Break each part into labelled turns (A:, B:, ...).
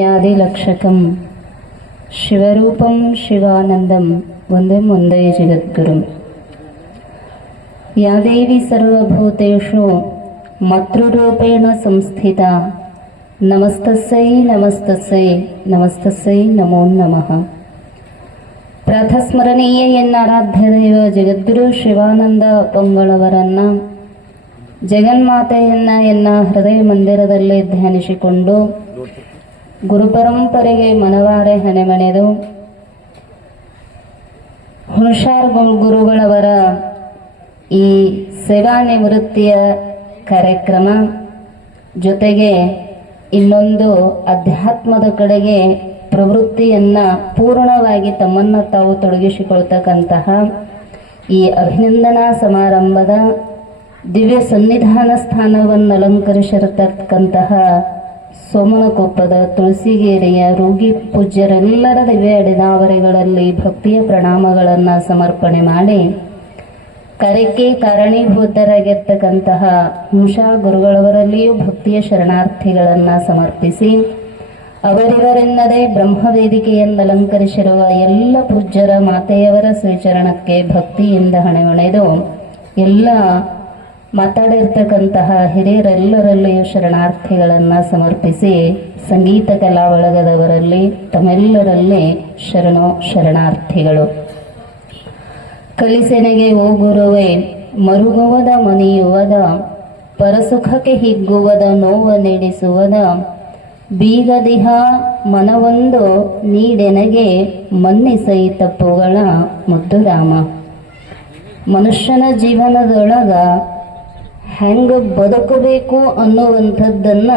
A: ಯಾದಿಲಕ್ಷಕಂ ಶಿವರೂಪಂ ಶಿವಾನಂದಂ. ಒಂದೇ ಮುಂದೆ ಜಗದ್ಗುರು. ಯಾದೇವಿ ದೇವಿ ಸರ್ವಭೂತೇಷು ಮಾತೃರೂಪೇಣ ಸಂಸ್ಥಿತ. ನಮಸ್ತಸೈ ನಮಸ್ತಸೈ ನಮಸ್ತಸೈ ನಮೋ ನಮಃ. ಪ್ರಾತಸ್ಮರಣೀಯ ಎನ್ನಾರಾಧ್ಯ ದೈವ ಜಗದ್ಗುರು ಶಿವಾನಂದ ಪೊಂಗಳವರನ್ನ ಜಗನ್ಮಾತೆಯನ್ನ ಎನ್ನ ಹೃದಯ ಮಂದಿರದಲ್ಲಿ ಧ್ಯಾನಿಸಿಕೊಂಡು ಗುರುಪರಂಪರೆಗೆ ಮನವಾರೆ ಹಣೆಮಣೆದು ಹುಷಾರ್ ಗುರುಗಳವರ ಈ ಸೇವಾ ನಿವೃತ್ತಿಯ ಕಾರ್ಯಕ್ರಮ ಜೊತೆಗೆ ಇನ್ನೊಂದು ಅಧ್ಯಾತ್ಮದ ಕಡೆಗೆ ಪ್ರವೃತ್ತಿಯನ್ನು ಪೂರ್ಣವಾಗಿ ತಮ್ಮನ್ನ ತಾವು ತೊಡಗಿಸಿಕೊಳ್ತಕ್ಕಂತಹ ಈ ಅಭಿನಂದನಾ ಸಮಾರಂಭದ ದಿವ್ಯ ಸನ್ನಿಧಾನ ಸ್ಥಾನವನ್ನು ಅಲಂಕರಿಸಿರತಕ್ಕಂತಹ ಸೋಮನಕೊಪ್ಪದ ತುಳಸಿಗೇರಿಯ ರೋಗಿ ಪೂಜ್ಯರೆಲ್ಲರ ದಿವ್ಯ ಅಡಿದಾವರೆಗಳಲ್ಲಿ ಭಕ್ತಿಯ ಪ್ರಣಾಮಗಳನ್ನು ಸಮರ್ಪಣೆ ಮಾಡಿ ಕರೆಕ್ಕೆ ಕಾರಣೀಭೂತರಾಗಿರ್ತಕ್ಕಂತಹ ಹುಂಷಾ ಗುರುಗಳವರಲ್ಲಿಯೂ ಭಕ್ತಿಯ ಶರಣಾರ್ಥಿಗಳನ್ನು ಸಮರ್ಪಿಸಿ ಅವರಿವರೆನ್ನದೇ ಬ್ರಹ್ಮವೇದಿಕೆಯನ್ನು ಅಲಂಕರಿಸಿರುವ ಎಲ್ಲ ಪೂಜ್ಯರ ಮಾತೆಯವರ ಸ್ವೀಚರಣಕ್ಕೆ ಭಕ್ತಿಯಿಂದ ಹಣೆ ಎಲ್ಲ ಮಾತಾಡಿರ್ತಕ್ಕಂತಹ ಹಿರಿಯರೆಲ್ಲರಲ್ಲಿಯೂ ಶರಣಾರ್ಥಿಗಳನ್ನು ಸಮರ್ಪಿಸಿ ಸಂಗೀತ ಕಲಾ ಬಳಗದವರಲ್ಲಿ ತಮ್ಮೆಲ್ಲರಲ್ಲಿ ಶರಣೋ ಶರಣಾರ್ಥಿಗಳು. ಕಲಿಸೆನೆಗೆ ಓ ಗುರುವೆ ಮರುಗುವದ ಮನಿಯುವದ, ಪರಸುಖಕ್ಕೆ ಹಿಗ್ಗುವದ ನೋವ ನೀಡಿಸುವದ, ಬೀಗದಿಹ ಮನವೊಂದು ನೀಡೆನಗೆ ಮನ್ನಿಸೈ ತಪ್ಪುಗಳ ಮುದ್ದುರಾಮ. ಮನುಷ್ಯನ ಜೀವನದೊಳಗ ಹೆಂಗ ಬದುಕಬೇಕು ಅನ್ನುವಂಥದ್ದನ್ನ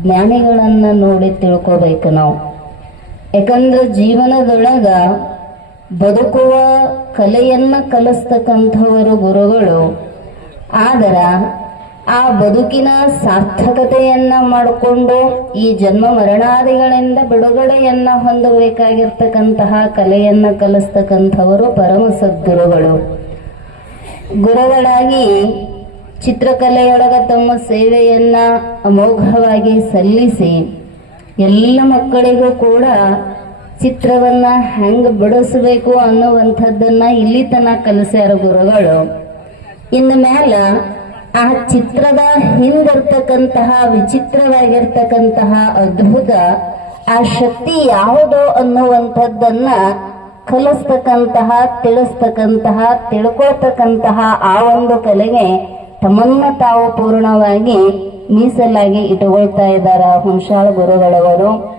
A: ಜ್ಞಾನಿಗಳನ್ನ ನೋಡಿ ತಿಳ್ಕೋಬೇಕು ನಾವು. ಯಾಕಂದ್ರೆ ಜೀವನದೊಳಗ ಬದುಕುವ ಕಲೆಯನ್ನ ಕಲಿಸ್ತಕ್ಕಂಥವರು ಗುರುಗಳು, ಆದರ ಆ ಬದುಕಿನ ಸಾರ್ಥಕತೆಯನ್ನ ಮಾಡಿಕೊಂಡು ಈ ಜನ್ಮ ಮರಣಾದಿಗಳಿಂದ ಬಿಡುಗಡೆಯನ್ನ ಹೊಂದಬೇಕಾಗಿರ್ತಕ್ಕಂತಹ ಕಲೆಯನ್ನ ಕಲಿಸ್ತಕ್ಕಂಥವರು ಪರಮ ಸದ್ಗುರುಗಳು. ಗುರುಗಳಾಗಿ ಚಿತ್ರಕಲೆಯೊಳಗ ತಮ್ಮ ಸೇವೆಯನ್ನ ಅಮೋಘವಾಗಿ ಸಲ್ಲಿಸಿ ಎಲ್ಲ ಮಕ್ಕಳಿಗೂ ಕೂಡ ಚಿತ್ರವನ್ನ ಹೆಂಗ್ ಬಿಡಿಸಬೇಕು ಅನ್ನುವಂಥದ್ದನ್ನ ಇಲ್ಲಿ ತನಕ ಕಲಿಸ್ಯಾರ ಗುರುಗಳು. ಇನ್ನು ಮ್ಯಾಲ ಆ ಚಿತ್ರದ ಹಿಂದಿರ್ತಕ್ಕಂತಹ, ವಿಚಿತ್ರವಾಗಿರ್ತಕ್ಕಂತಹ ಅದ್ಭುತ ಆ ಶಕ್ತಿ ಯಾವುದು ಅನ್ನುವಂಥದ್ದನ್ನ ಕಲಿಸ್ತಕ್ಕಂತಹ, ತಿಳಿಸ್ತಕ್ಕಂತಹ, ತಿಳ್ಕೊಳ್ತಕ್ಕಂತಹ ಆ ಒಂದು ಕಲೆಗೆ ತಮ್ಮನ್ನ ತಾವು ಪೂರ್ಣವಾಗಿ ಮೀಸಲಾಗಿ ಇಟ್ಟುಕೊಳ್ತಾ ಇದ್ದಾರ ಹುಂಶಾಳ ಗುರುಗಳವರು.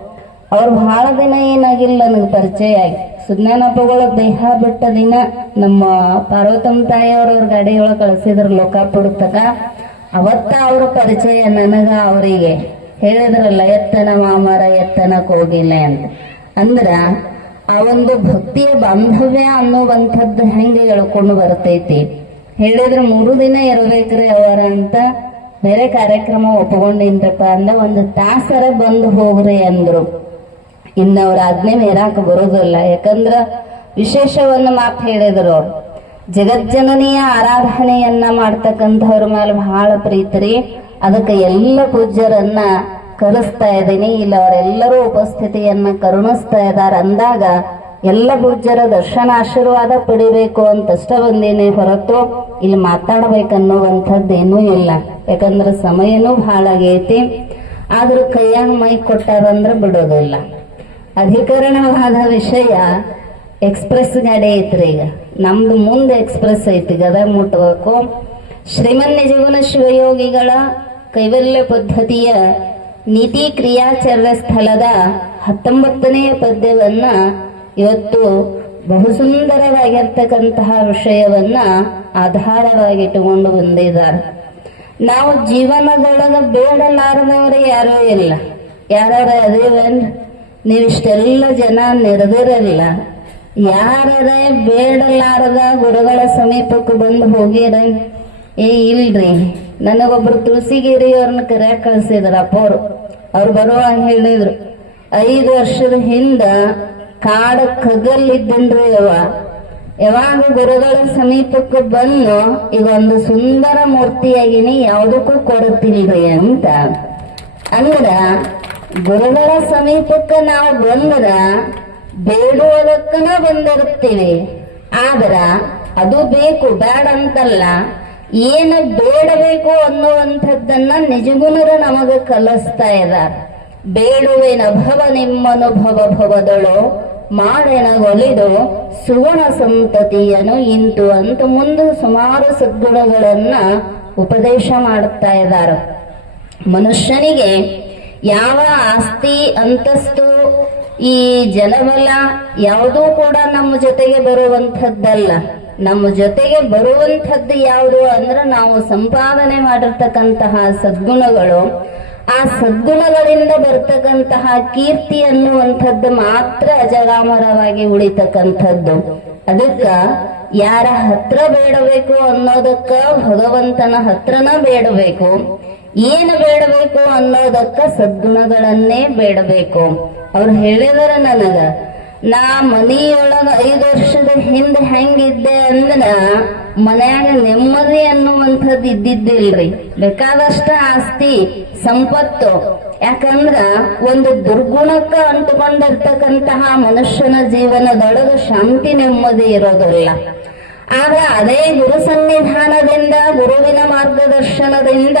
A: ಅವ್ರು ಬಹಳ ದಿನ ಏನಾಗಿಲ್ಲ ನನಗೆ ಪರಿಚಯ ಆಗಿ ಸುಜ್ಞಾನಪ್ಪಗಳ ದೇಹ ಬಿಟ್ಟ ದಿನ ನಮ್ಮ ಪಾರ್ವತಮ್ಮ ತಾಯಿಯವರು ಅವ್ರ ಗಾಡಿಯೊಳಗೆ ಕಳಿಸಿದ್ರ ಲೋಕಾಪುರತಕ ಅವತ್ತ ಅವ್ರ ಪರಿಚಯ ನನಗ ಅವರಿಗೆ. ಹೇಳಿದ್ರಲ್ಲ, ಎತ್ತನ ಮಾಮರ ಎತ್ತನ ಕೋಗಿಲೆ ಅಂತ. ಅಂದ್ರ, ಆ ಒಂದು ಭಕ್ತಿಯ ಬಾಂಧವ್ಯ ಅನ್ನುವಂಥದ್ದು ಹೆಂಗೆ ಹೇಳ್ಕೊಂಡು ಬರ್ತೈತಿ? ಹೇಳಿದ್ರೆ ಮೂರು ದಿನ ಇರ್ಬೇಕ್ರಿ ಅವರ ಅಂತ ಬೇರೆ ಕಾರ್ಯಕ್ರಮ ಒಪ್ಕೊಂಡಿನ್ರಪ್ಪ ಅಂದ ಒಂದು ತಾಸರ ಬಂದು ಹೋಗ್ರಿ ಅಂದ್ರು. ಇನ್ನ ಅವ್ರ ಆಜ್ಞೆ ಮೇರಾಕ ಬರೋದಿಲ್ಲ. ಯಾಕಂದ್ರ ವಿಶೇಷವನ್ನು ಮಾತು ಹೇಳಿದ್ರು ಅವ್ರು. ಜಗಜ್ಜನನಿಯ ಆರಾಧನೆಯನ್ನ ಮಾಡ್ತಕ್ಕಂಥವ್ರ ಮೇಲೆ ಬಹಳ ಪ್ರೀತಿ ಅದಕ್ಕೆ ಎಲ್ಲ ಪೂಜ್ಯರನ್ನ ಕರೆಸ್ತಾ ಇದ್ದೀನಿ. ಇಲ್ಲಿ ಅವರೆಲ್ಲರೂ ಉಪಸ್ಥಿತಿಯನ್ನ ಕರುಣಿಸ್ತಾ ಇದ್ದಾರೆ ಅಂದಾಗ ಎಲ್ಲ ಪೂಜ್ಯರ ದರ್ಶನ ಆಶೀರ್ವಾದ ಪಡಿಬೇಕು ಅಂತಷ್ಟ ಬಂದೇನೆ ಹೊರತು ಇಲ್ಲಿ ಮಾತಾಡ್ಬೇಕನ್ನುವಂಥದ್ದೇನೂ ಇಲ್ಲ. ಯಾಕಂದ್ರೆ ಸಮಯನೂ ಭಾಳ ಆಗೈತಿ. ಆದ್ರೂ ಕೈಯಾಗ ಮೈ ಕೊಟ್ಟಾರಂದ್ರೆ ಬಿಡೋದಿಲ್ಲ. ಅಧಿಕರಣವಾದ ವಿಷಯ ಎಕ್ಸ್ಪ್ರೆಸ್ ಗಾಡಿ ಐತ್ರಿ ಈಗ ನಮ್ದು ಮುಂದೆ ಎಕ್ಸ್ಪ್ರೆಸ್ ಐತಿ ಗದಗ ಮುಟ್ಟಬೇಕು ಶ್ರೀಮನ್ಯ ಜೀವನ ಶಿವಯೋಗಿಗಳ ಕೈವಲ್ಯ ಪದ್ಧತಿಯ ನೀತಿ ಕ್ರಿಯಾಚರಣೆ ಸ್ಥಳದ ಹತ್ತೊಂಬತ್ತನೆಯ ಪದ್ಯವನ್ನ ಇವತ್ತು ಬಹು ಸುಂದರವಾಗಿರ್ತಕ್ಕಂತಹ ವಿಷಯವನ್ನ ಆಧಾರವಾಗಿಟ್ಟುಕೊಂಡು ಬಂದಿದ್ದಾರೆ. ನಾವು ಜೀವನದೊಳಗ ಬೇಡಲಾರದವರು ಯಾರೂ ಇಲ್ಲ. ಯಾರು ನೀವು ನೀವಿಷ್ಟೆಲ್ಲ ಜನ ನೆರೆದಿರಲಿಲ್ಲ ಯಾರೇ ಬೇಡಲಾರದ ಗುರುಗಳ ಸಮೀಪಕ್ಕೆ ಬಂದು ಹೋಗಿರ. ಏ, ಇಲ್ರಿ. ನನಗೊಬ್ರು ತುಳಸಿಗಿರಿಯವ್ರನ್ನ ಕರೆಯಕ್ ಕಳ್ಸಿದ್ರ ಅಪ್ಪ ಅವ್ರು. ಅವ್ರು ಬರುವಾಗ ಹೇಳಿದ್ರು. ಐದು ವರ್ಷದ ಹಿಂದ ಕಾಡ ಕಗ್ಗಲ್ಲಿದ್ದನ್ರಿ ಅವ ಯಾವಾಗ ಗುರುಗಳ ಸಮೀಪಕ್ಕೆ ಬಂದು ಒಂದು ಸುಂದರ ಮೂರ್ತಿಯಾಗಿನಿ, ಯಾವುದಕ್ಕೂ ಕೊಡುತ್ತೀನಿ ಕೊಡುತ್ತಿಲ್ರಿ ಅಂತ. ಅಂದ್ರ, ಗುರುಗಳ ಸಮೀಪಕ್ಕೆ ನಾವು ಬಂದ್ರ ಬೇಡುವುದಕ್ಕನ ಬಂದಿರ್ತೀವಿ ಆದ್ರ, ಅದು ಬೇಕು ಬೇಡ ಅಂತಲ್ಲ. ಏನು ಬೇಡಬೇಕು ಅನ್ನುವಂಥದ್ದನ್ನ ನಿಜಗುಣರು ನಮಗೆ ಕಲಿಸ್ತಾ ಇದ್ದಾರೆ ಬೇಡುವೆನ ಭವ, ನಿಮ್ಮನುಭವ ಭವದಳು. ಮಾಡೆನಗೊಲಿದು ಸುವರ್ಣ ಸಂತತಿಯನು ಇಂತು ಅಂತ ಮುಂದೆ ಸುಮಾರು ಸದ್ಗುಣಗಳನ್ನ ಉಪದೇಶ ಮಾಡುತ್ತಾ ಇದ್ದಾರೆ. ಮನುಷ್ಯನಿಗೆ ಯಾವ ಆಸ್ತಿ, ಅಂತಸ್ತು, ಈ ಜನಬಲ ಯಾವುದೂ ಕೂಡ ನಮ್ಮ ಜೊತೆಗೆ ಬರುವಂಥದ್ದಲ್ಲ. ನಮ್ಮ ಜೊತೆಗೆ ಬರುವಂಥದ್ದು ಯಾವುದು ಅಂದ್ರೆ ನಾವು ಸಂಪಾದನೆ ಮಾಡಿರ್ತಕ್ಕಂತಹ ಸದ್ಗುಣಗಳು. ಆ ಸದ್ಗುಣಗಳಿಂದ ಬರ್ತಕ್ಕಂತಹ ಕೀರ್ತಿ ಅನ್ನುವಂಥದ್ದು ಮಾತ್ರ ಅಜರಾಮರವಾಗಿ ಉಳಿತಕ್ಕಂಥದ್ದು. ಅದಕ್ಕ ಯಾರ ಹತ್ರ ಬೇಡಬೇಕು ಅನ್ನೋದಕ್ಕ ಭಗವಂತನ ಹತ್ರನ ಬೇಡಬೇಕು. ಏನು ಬೇಡಬೇಕು ಅನ್ನೋದಕ್ಕ ಸದ್ಗುಣಗಳನ್ನೇ ಬೇಡಬೇಕು. ಅವ್ರು ಹೇಳಿದಾರ ನನಗ ನಾ ಮನಿಯೊಳಗ ಐದು ವರ್ಷದ ಹಿಂದೆ ಹೆಂಗಿದ್ದೆ ಅಂದ್ರ ಮನ್ಯಾಗ ನೆಮ್ಮದಿ ಅನ್ನುವಂಥದ್ದು ಇದ್ದಿದ್ದಿಲ್ರಿ. ಬೇಕಾದಷ್ಟ ಆಸ್ತಿ, ಸಂಪತ್ತು. ಯಾಕಂದ್ರ ಒಂದು ದುರ್ಗುಣಕ್ಕ ಅಂಟುಕೊಂಡಿರ್ತಕ್ಕಂತಹ ಮನುಷ್ಯನ ಜೀವನದೊಳಗ ಶಾಂತಿ ನೆಮ್ಮದಿ ಇರೋದಿಲ್ಲ. ಆದ್ರೆ ಅದೇ ಗುರು ಸನ್ನಿಧಾನದಿಂದ, ಗುರುವಿನ ಮಾರ್ಗದರ್ಶನದಿಂದ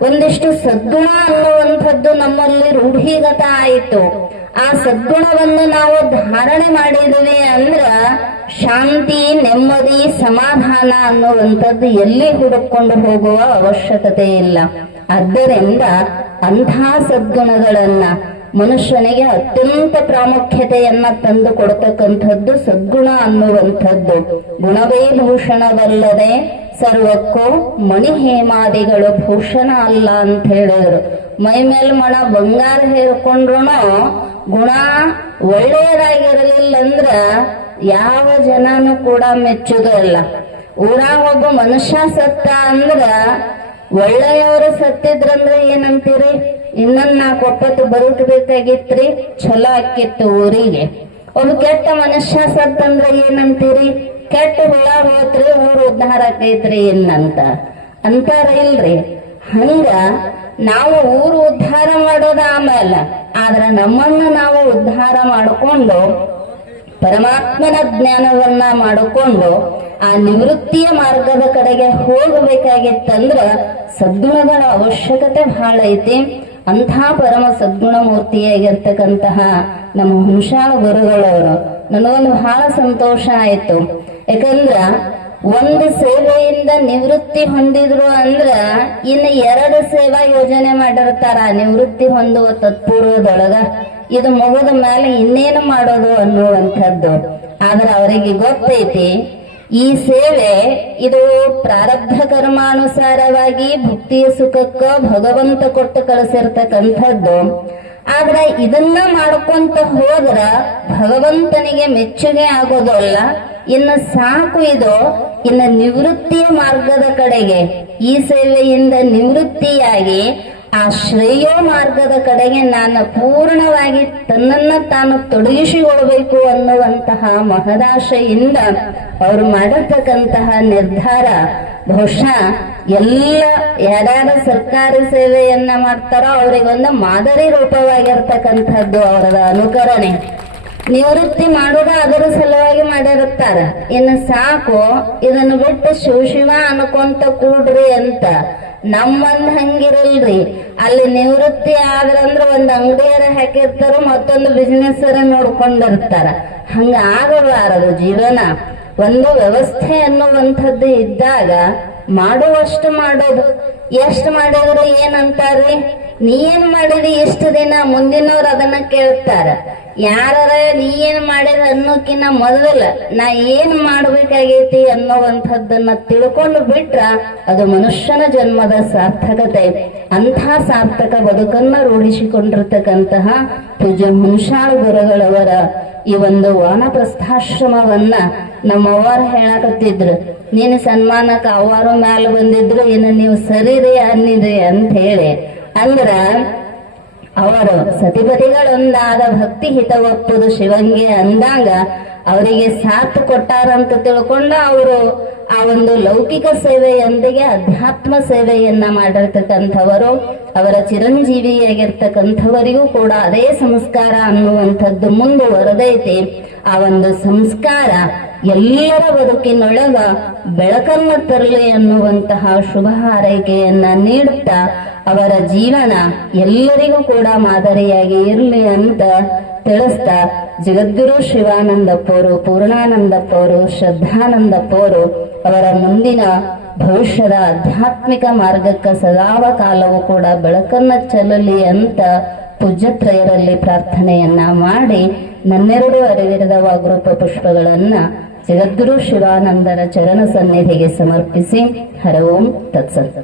A: ಒಂದಿಷ್ಟು ಸದ್ಗುಣ ಅನ್ನುವಂಥದ್ದು ನಮ್ಮಲ್ಲಿ ರೂಢಿಗತ ಆಯಿತು. ಆ ಸದ್ಗುಣವನ್ನು ನಾವು ಧಾರಣೆ ಮಾಡಿದ್ವಿ ಅಂದ್ರ ಶಾಂತಿ, ನೆಮ್ಮದಿ, ಸಮಾಧಾನ ಅನ್ನುವಂಥದ್ದು ಎಲ್ಲಿ ಹುಡುಕೊಂಡು ಹೋಗುವ ಅವಶ್ಯಕತೆ ಇಲ್ಲ. ಆದ್ದರಿಂದ ಅಂಥ ಸದ್ಗುಣಗಳನ್ನ ಮನುಷ್ಯನಿಗೆ ಅತ್ಯಂತ ಪ್ರಾಮುಖ್ಯತೆಯನ್ನ ತಂದು ಕೊಡ್ತಕ್ಕಂಥದ್ದು ಸದ್ಗುಣ ಅನ್ನುವಂಥದ್ದು. ಗುಣವೇ ಭೂಷಣವಲ್ಲದೆ ಸರ್ವಕ್ಕೂ ಮಣಿ ಹೇಮಾದಿಗಳು ಭೂಷಣ ಅಲ್ಲ ಅಂತ ಹೇಳಿದ್ರು ಮೈ ಮೇಲ್ ಮಣ ಬಂಗಾರ ಹೇರ್ಕೊಂಡ್ರು ಗುಣ ಒಳ್ಳೆಯದಾಗಿರಲಿಲ್ಲ ಅಂದ್ರ ಯಾವ ಜನನು ಕೂಡ ಮೆಚ್ಚುವುದಿಲ್ಲ ಊರ ಒಬ್ಬ ಮನುಷ್ಯ ಸತ್ತ ಅಂದ್ರ ಒಳ್ಳೆಯವರು ಸತ್ತಿದ್ರಂದ್ರ ಏನಂತೀರಿ? ಇನ್ನೊಂದ್ ನಾಲ್ಕು ಒಪ್ಪತ್ತು ಬದುಕಬೇಕಾಗಿತ್ರಿ ಚಲೋ ಆಕಿತ್ತು ಊರಿಗೆ. ಒಬ್ಬ ಕೆಟ್ಟ ಮನುಷ್ಯ ಸತ್ತಂದ್ರ ಏನಂತೀರಿ? ಕೆಟ್ಟ ಹುಳ ಹೋತ್ರಿ, ಊರು ಉದ್ಧಾರ ಆಕೈತ್ರಿ ಏನಂತ ಅಂತಾರ ಇಲ್ರಿ. ಹಂಗ ನಾವು ಊರು ಉದ್ಧಾರ ಮಾಡೋದ ಆಮೇಲೆ. ಆದ್ರೆ ನಮ್ಮನ್ನ ನಾವು ಉದ್ಧಾರ ಮಾಡಿಕೊಂಡು, ಪರಮಾತ್ಮನ ಜ್ಞಾನವನ್ನ ಮಾಡಿಕೊಂಡು, ಆ ನಿವೃತ್ತಿಯ ಮಾರ್ಗದ ಕಡೆಗೆ ಹೋಗಬೇಕಾಗಿತ್ತಂದ್ರ ಸದ್ಗುಣಗಳ ಅವಶ್ಯಕತೆ ಬಹಳ ಐತಿ. ಅಂಥ ಪರಮ ಸದ್ಗುಣ ಮೂರ್ತಿಯಾಗಿರ್ತಕ್ಕಂತಹ ನಮ್ಮ ಹುಂಶಾಳ ಗುರುಗಳವರು. ನನಗೊಂದು ಬಹಳ ಸಂತೋಷ ಆಯಿತು. ಯಾಕಂದ್ರ ಒಂದು ಸೇವೆಯಿಂದ ನಿವೃತ್ತಿ ಹೊಂದಿದ್ರು ಅಂದ್ರ ಇನ್ನು ಎರಡು ಸೇವಾ ಯೋಜನೆ ಮಾಡಿರ್ತಾರ, ನಿವೃತ್ತಿ ಹೊಂದುವ ತತ್ಪೂರ್ವದೊಳಗ. ಇದು ಮುಗಿದ ಮೇಲೆ ಇನ್ನೇನು ಮಾಡೋದು ಅನ್ನುವಂಥದ್ದು. ಆದ್ರೆ ಅವರಿಗೆ ಗೊತ್ತೈತಿ, ಈ ಸೇವೆ ಇದು ಪ್ರಾರಬ್ಧ ಕರ್ಮಾನುಸಾರವಾಗಿ ಭಕ್ತಿಯ ಸುಖಕ್ಕ ಭಗವಂತ ಕೊಟ್ಟು ಕಳಿಸಿರ್ತಕ್ಕಂಥದ್ದು. ಆದ್ರೆ ಇದನ್ನ ಮಾಡ್ಕೊಂತ ಹೋದ್ರ ಭಗವಂತನಿಗೆ ಮೆಚ್ಚುಗೆ ಆಗೋದಲ್ಲ ಇನ್ನು ಸಾಕು ಇದು. ಇನ್ನು ನಿವೃತ್ತಿಯ ಮಾರ್ಗದ ಕಡೆಗೆ. ಈ ಸೇವೆಯಿಂದ ನಿವೃತ್ತಿಯಾಗಿ ಆ ಶ್ರೇಯೋ ಮಾರ್ಗದ ಕಡೆಗೆ ನಾನು ಪೂರ್ಣವಾಗಿ ತನ್ನನ್ನ ತಾನು ತೊಡಗಿಸಿಕೊಳ್ಬೇಕು ಅನ್ನುವಂತಹ ಮಹದಾಶೆಯಿಂದ ಅವರು ಮಾಡಿರ್ತಕ್ಕಂತಹ ನಿರ್ಧಾರ. ಬಹುಶಃ ಎಲ್ಲ ಯಾರ್ಯಾರ ಸರ್ಕಾರಿ ಸೇವೆಯನ್ನ ಮಾಡ್ತಾರೋ ಅವರಿಗೊಂದು ಮಾದರಿ ರೂಪವಾಗಿರ್ತಕ್ಕಂಥದ್ದು ಅವರದ ಅನುಕರಣೆ. ನಿವೃತ್ತಿ ಮಾಡುವ ಅದರ ಸಲುವಾಗಿ ಮಾಡಿರುತ್ತಾರ ಇನ್ನು ಸಾಕು, ಇದನ್ನು ಬಿಟ್ಟು ಶಿವ ಶಿವ ಅನ್ಕೊಂತ ಕೂಡ್ರಿ ಅಂತ. ನಮ್ಮಂದ್ ಹಂಗಿರಲ್ರಿ. ಅಲ್ಲಿ ನಿವೃತ್ತಿ ಆದ್ರಂದ್ರ ಒಂದ್ ಅಂಗಡಿಯರ ಹಾಕಿರ್ತಾರ, ಮತ್ತೊಂದು ಬಿಸಿನೆಸ್ ನೋಡ್ಕೊಂಡಿರ್ತಾರ. ಹಂಗ ಆಗಬಾರದು ಜೀವನ. ಒಂದು ವ್ಯವಸ್ಥೆ ಅನ್ನುವಂಥದ್ದು ಇದ್ದಾಗ ಮಾಡುವಷ್ಟು ಮಾಡೋದು. ಎಷ್ಟು ಮಾಡಿದ್ರು ಏನಂತಾರ್ರಿ ನೀ ಏನ್ ಮಾಡಿದಿ ಎಷ್ಟು ದಿನ ಮುಂದಿನವ್ರು ಅದನ್ನ ಕೇಳ್ತಾರ. ಯಾರ ನೀ ಏನ್ ಮಾಡಿದ ಅನ್ನೋಕಿನ್ನ ಮೊದಲ ನಾ ಏನ್ ಮಾಡ್ಬೇಕಾಗೈತಿ ಅನ್ನೋವಂಥದ್ದನ್ನ ತಿಳ್ಕೊಂಡು ಬಿಟ್ರ ಅದು ಮನುಷ್ಯನ ಜನ್ಮದ ಸಾರ್ಥಕತೆ. ಅಂಥ ಸಾರ್ಥಕ ಬದುಕನ್ನ ರೂಢಿಸಿಕೊಂಡಿರ್ತಕ್ಕಂತಹ ಪೂಜ್ಯ ಹುಂಶಾಳ ಗುರುಗಳವರ ಈ ಒಂದು ವಾನಪ್ರಸ್ಥಾಶ್ರಮವನ್ನ ನಮ್ಮವ್ವಾರ ಹೇಳಕತ್ತಿದ್ರು. ನೀನು ಸನ್ಮಾನಕ್ಕೆ ಅವ್ವಾರು ಮ್ಯಾಲ ಬಂದಿದ್ರು, ಇನ್ನು ನೀವು ಸರಿರಿ ಅನ್ನಿರಿ ಅಂತ ಹೇಳಿ. ಅಂದ್ರ ಅವರು ಸತಿಪತಿಗಳೊಂದಾದ ಭಕ್ತಿ ಹಿತ ಒಪ್ಪುದು ಶಿವಂಗೆ ಅಂದಾಗ ಅವರಿಗೆ ಸಾಥ್ ಕೊಟ್ಟಾರಂತ ತಿಳ್ಕೊಂಡು ಅವರು ಆ ಒಂದು ಲೌಕಿಕ ಸೇವೆಯೊಂದಿಗೆ ಅಧ್ಯಾತ್ಮ ಸೇವೆಯನ್ನ ಮಾಡಿರ್ತಕ್ಕಂಥವರು, ಅವರ ಚಿರಂಜೀವಿಯಾಗಿರ್ತಕ್ಕಂಥವರಿಗೂ ಕೂಡ ಅದೇ ಸಂಸ್ಕಾರ ಅನ್ನುವಂಥದ್ದು ಮುಂದುವರೆದೈತಿ. ಆ ಒಂದು ಸಂಸ್ಕಾರ ಎಲ್ಲರ ಬದುಕಿನೊಳಗ ಬೆಳಕನ್ನು ತರಲಿ ಅನ್ನುವಂತಹ ಶುಭ ಹಾರೈಕೆಯನ್ನ ನೀಡುತ್ತಾ ಅವರ ಜೀವನ ಎಲ್ಲರಿಗೂ ಕೂಡ ಮಾದರಿಯಾಗಿ ಇರಲಿ ಅಂತ ತಿಳಿಸ್ತಾ ಜಗದ್ಗುರು ಶಿವಾನಂದಪ್ಪವರು ಪೂರ್ಣಾನಂದಪ್ಪವರು ಶ್ರದ್ಧಾನಂದಪ್ಪವರು ಅವರ ಮುಂದಿನ ಭವಿಷ್ಯದ ಆಧ್ಯಾತ್ಮಿಕ ಮಾರ್ಗಕ್ಕೆ ಸದಾವ ಕಾಲವೂ ಕೂಡ ಬೆಳಕನ್ನ ಚೆಲ್ಲಲಿ ಅಂತ ಪೂಜ್ಯತ್ರಯರಲ್ಲಿ ಪ್ರಾರ್ಥನೆಯನ್ನ ಮಾಡಿ ನನ್ನೆರಡು ಅರಿವಿರದ ವಾಗ್ರೂಪ ಪುಷ್ಪಗಳನ್ನ ಜಗದ್ಗುರು ಶಿವಾನಂದರ ಚರಣ ಸನ್ನಿಧಿಗೆ ಸಮರ್ಪಿಸಿ. ಹರ ಓಂ ತತ್ಸತ್.